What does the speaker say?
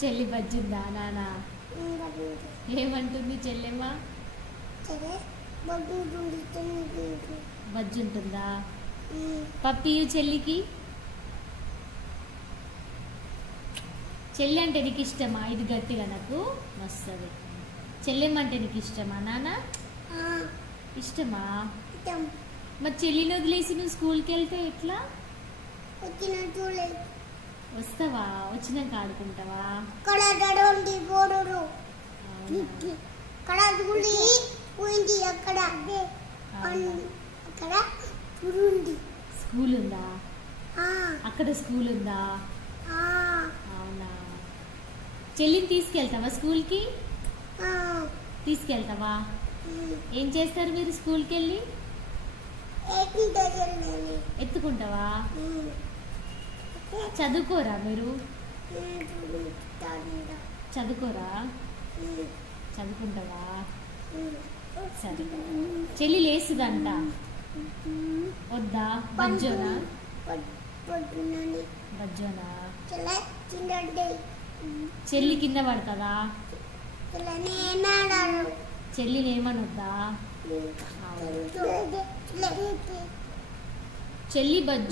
చెల్లి బజ్జిందా నాన్న? ఏమంటుంది చెల్లెమ్మ? బజ్జి ఉంటుందా? పప్పియు చెల్లికి. చెల్లి అంటే నీకు ఇష్టమా? ఇది గట్టిగా నాకు వస్తుంది. చెల్లెమ్మ అంటే నీకు ఇష్టమా నాన్న? ఇష్టమా? మరి చెల్లిని వదిలేసి నువ్వు స్కూల్కి వెళ్తే ఎట్లా? వస్తావా? వచ్చినాక ఆడుకుంటావా? స్కూల్ ఉందా అక్కడ? స్కూల్ ఉందా? అవునా. చెల్లిని తీసుకెళ్తావా స్కూల్కి? తీసుకెళ్తావా? ఏం చేస్తారు మీరు స్కూల్కి వెళ్ళి? ఎత్తుకుంటావా? చదువుకోరా మీరు? చదువుకోరా? చదువుకుంటావా? సరే. చెల్లి లేస్తుందంట. వద్దా? బజ్జోనా? బజ్జోనా? చెల్లి కింద పడుతుందా? చెల్లిని ఏమనొద్దా? చెల్లి బజ్జో